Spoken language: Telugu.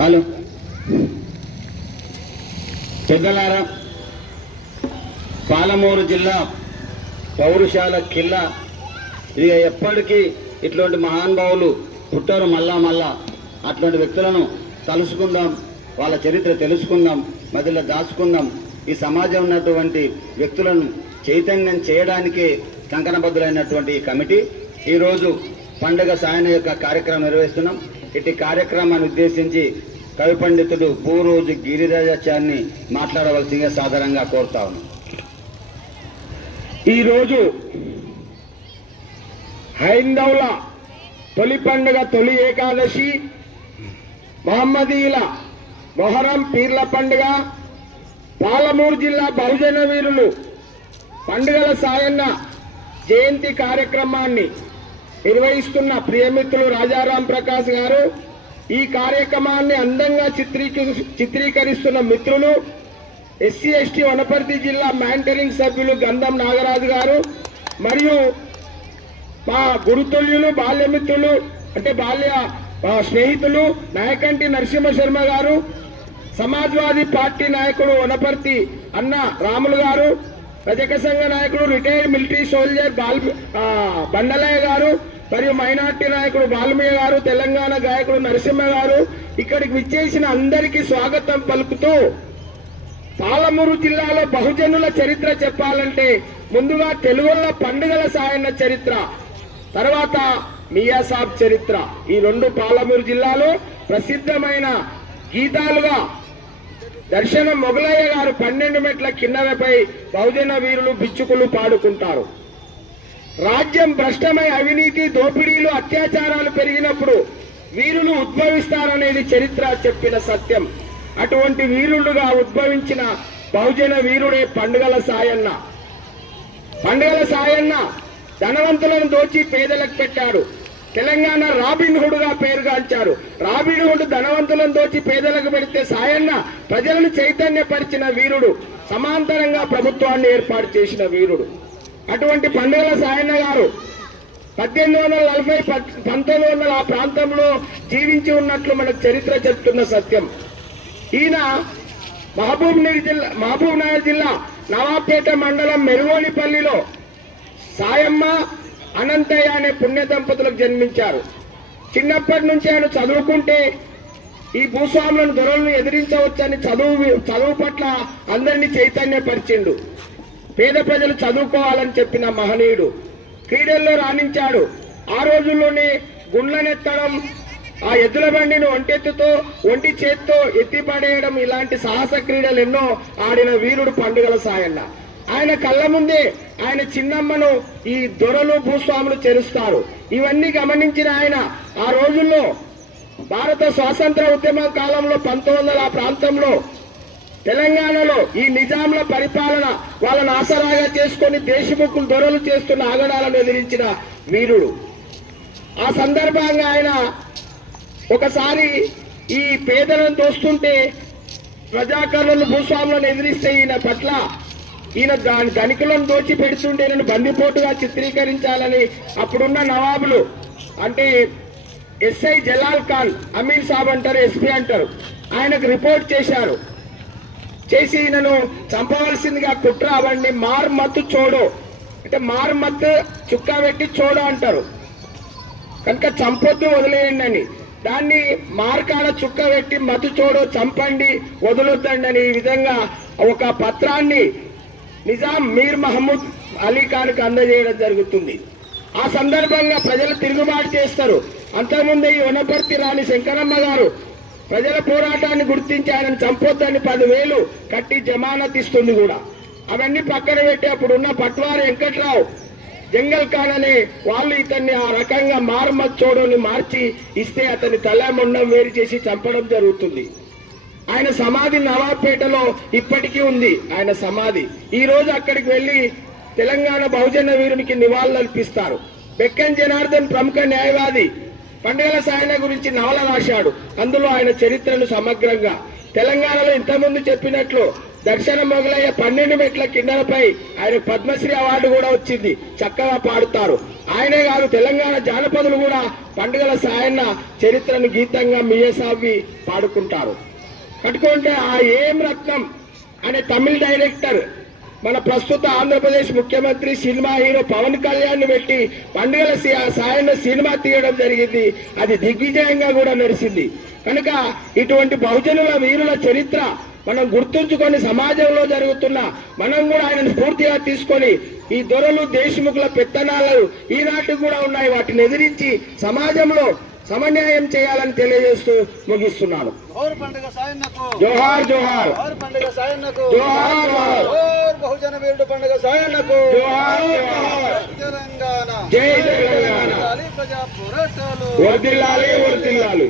హలో పెద్దలారా, పాలమూరు జిల్లా పౌరుషాల కిల్లా. ఇక ఎప్పటికీ ఇట్లాంటి మహానుభావులు పుట్టారు మళ్ళా అట్లాంటి వ్యక్తులను తలుసుకుందాం, వాళ్ళ చరిత్ర తెలుసుకుందాం, మధ్యలో దాచుకుందాం. ఈ సమాజం ఉన్నటువంటి వ్యక్తులను చైతన్యం చేయడానికే కంకణబద్ధులైనటువంటి ఈ కమిటీ ఈరోజు పండుగ సాయన యొక్క కార్యక్రమం నిర్వహిస్తున్నాం. ఇటు కార్యక్రమాన్ని ఉద్దేశించి కవి పండితుడు పూరోజు గిరిరాజాచార్ని మాట్లాడవలసిందిగా సాధారణంగా కోరుతా ఉన్నాం. ఈరోజు హైందవుల తొలి పండుగ తొలి ఏకాదశి, మహమ్మదీయుల మొహరం పీర్ల పండుగ, పాలమూరు జిల్లా బహుజన వీరులు పండుగల సాయన్న జయంతి కార్యక్రమాన్ని నిర్వహిస్తున్న ప్రియమిత్రులు రాజారాం ప్రకాష్ గారు, ఈ కార్యక్రమాన్ని అందంగా చిత్రీకరిస్తున్న మిత్రులు ఎస్సీ ఎస్టీ వనపర్తి జిల్లా మానిటరింగ్ సభ్యులు గంధం నాగరాజు గారు, మరియు మా గురుతుల్యులు బాల్యమిత్రులు అంటే బాల్య స్నేహితులు నాయకంటి నరసింహ శర్మ గారు, సమాజ్వాదీ పార్టీ నాయకుడు వనపర్తి అన్న రాములు గారు, రజక సంఘ నాయకుడు రిటైర్డ్ మిలిటరీ సోల్జర్ బండలయ్య గారు, మరియు మైనార్టీ నాయకుడు బాల్మయ్య గారు, తెలంగాణ గాయకుడు నరసింహ గారు, ఇక్కడికి విచ్చేసిన అందరికీ స్వాగతం పలుకుతూ, పాలమూరు జిల్లాలో బహుజనుల చరిత్ర చెప్పాలంటే ముందుగా తెలుగుల పండుగల సాయన్న చరిత్ర, తర్వాత మియాసాబ్ చరిత్ర, ఈ రెండు పాలమూరు జిల్లాలో ప్రసిద్ధమైన గీతాలుగా దర్శనం మొగలయ్య గారు 12 మెట్ల కిన్నెరపై బహుజన వీరులు బిచ్చుకులు పాడుకుంటారు. రాజ్యం భ్రష్టమై అవినీతి దోపిడీలు అత్యాచారాలు పెరిగినప్పుడు వీరులు ఉద్భవిస్తారనేది చరిత్ర చెప్పిన సత్యం. అటువంటి వీరులుగా ఉద్భవించిన బహుజన వీరుడే పండుగల సాయన్న. పండుగల సాయన్న ధనవంతులను దోచి పేదలకు పెట్టాడు. తెలంగాణ రాబిన్ హుడ్ గా పేరుగాంచారు. రాబిన్ హుడ్ ధనవంతులను దోచి పేదలకు పెడితే సాయన్న ప్రజలను చైతన్యపరిచిన వీరుడు, సమాంతరంగా ప్రభుత్వాన్ని ఏర్పాటు చేసిన వీరుడు. అటువంటి పండుగల సాయన్న గారు 1840 1900 ఆ ప్రాంతంలో జీవించి ఉన్నట్లు మనకు చరిత్ర చెప్తున్న సత్యం. ఈయన మహబూబ్ నగర్ జిల్లా నవాబ్పేట మండలం మెరుగోనిపల్లిలో సాయమ్మ అనంతయ్య అనే పుణ్య దంపతులకు జన్మించారు. చిన్నప్పటి నుంచి ఆయన చదువుకుంటే ఈ భూస్వాములను దొరలను ఎదిరించవచ్చని చదువు పట్ల అందరినీ చైతన్యపరిచిండు. పేద ప్రజలు చదువుకోవాలని చెప్పిన మహనీయుడు. క్రీడల్లో రాణించాడు. ఆ రోజుల్లోనే గుండ్లనెత్తడం, ఆ ఎద్దుల బండిని ఒంటి చేత్తో ఎత్తిపడేయడం, ఇలాంటి సాహస క్రీడలు ఎన్నో ఆడిన వీరుడు పండుగల సాయన్న. ఆయన కళ్ళ ముందే ఆయన చిన్నమ్మను ఈ దొరలు భూస్వాములు చెరుస్తారు. ఇవన్నీ గమనించిన ఆయన ఆ రోజుల్లో భారత స్వాతంత్ర ఉద్యమ కాలంలో 1900 ఆ ప్రాంతంలో తెలంగాణలో ఈ నిజాంల పరిపాలన వాళ్ళని ఆసరాగా చేసుకొని దేశముఖులు దొరలు చేస్తున్న ఆగడాలను ఎదిరించిన వీరుడు. ఆ సందర్భంగా ఆయన ఒకసారి ఈ పేదలను దోస్తుంటే ప్రజాకరణలు భూస్వాములను ఎదిరిస్తే ఈయన ధనికులను దోచి పెడుతుంటే నేను బందిపోటుగా చిత్రీకరించాలని అప్పుడున్న నవాబులు అంటే ఎస్ఐ జలాల్ ఖాన్, అమీర్ సాబ్ అంటారు, ఎస్పీ అంటారు, ఆయనకు రిపోర్ట్ చేశారు. చేసి ఈయనను చంపవలసిందిగా కుట్ర అవండి మార్మత్తు చోడో అంటే మార్మత్తు చుక్క పెట్టి చోడో అంటారు కనుక చంపొద్దు వదిలేయండి అని, దాన్ని మార్కాడ చుక్క పెట్టి మత్తు చోడో చంపండి వదలొద్దండి అని ఈ విధంగా ఒక పత్రాన్ని నిజాం మీర్ మహమ్మద్ అలీ ఖాన్కు అందజేయడం జరుగుతుంది. ఆ సందర్భంగా ప్రజలు తిరుగుబాటు చేస్తారు. అంతకుముందే ఈ వనపర్తి రాణి శంకరమ్మ గారు ప్రజల పోరాటాన్ని గుర్తించి ఆయనను చంపొద్దని 10,000 కట్టి జమానత్ ఇస్తుంది కూడా. అవన్నీ పక్కన పెట్టి అప్పుడున్న పట్వారి వెంకట్రావు, జంగల్ ఖాన్ అనే వాళ్ళు ఇతన్ని ఆ రకంగా మార్మత్ చోడోని మార్చి ఇస్తే అతని తల మొండం వేరు చేసి చంపడం జరుగుతుంది. ఆయన సమాధి నవాబ్పేటలో ఇప్పటికీ ఉంది. ఆయన సమాధి ఈ రోజు అక్కడికి వెళ్లి తెలంగాణ బహుజన వీరునికి నివాళులు అర్పిస్తారు. బెక్కన్ జనార్దన్ ప్రముఖ న్యాయవాది పండుగల సాయన గురించి నవల రాశాడు. అందులో ఆయన చరిత్రను సమగ్రంగా తెలంగాణలో ఇంతకుముందు చెప్పినట్లు దర్శనం మొదలయ్యే 12 మెట్ల కిందలపై ఆయన పద్మశ్రీ అవార్డు కూడా వచ్చింది. చక్కగా పాడుతారు. ఆయనే కాదు, తెలంగాణ జానపదులు కూడా పండుగల సాయన్న చరిత్రను గీతంగా మియసావి పాడుకుంటారు. కట్టుకుంటే ఆ ఏం రత్నం అనే తమిళ డైరెక్టర్ మన ప్రస్తుత ఆంధ్రప్రదేశ్ ముఖ్యమంత్రి సినిమా హీరో పవన్ కళ్యాణ్ పెట్టి పండుగల సాయన్న సినిమా తీయడం జరిగింది. అది దిగ్విజయంగా కూడా నడిచింది. కనుక ఇటువంటి బహుజనుల వీరుల చరిత్ర మనం గుర్తుంచుకొని సమాజంలో జరుగుతున్న మనం కూడా ఆయనను స్ఫూర్తిగా తీసుకొని ఈ దొరలు దేశముఖుల పెత్తనాలు ఈనాటికి కూడా ఉన్నాయి. వాటిని ఎదిరించి సమాజంలో సమన్యాయం చేయాలని తెలియజేస్తూ ముగిస్తున్నాను. జోహార్ జోహార్. జోహార్ బహుజన వీరుడు పండుగ సాయన్నకు. తెలంగాణ జై తెలంగాణ. ప్రజా పోరాటాలు వర్ధిల్లాలి వర్ధిల్లాలి.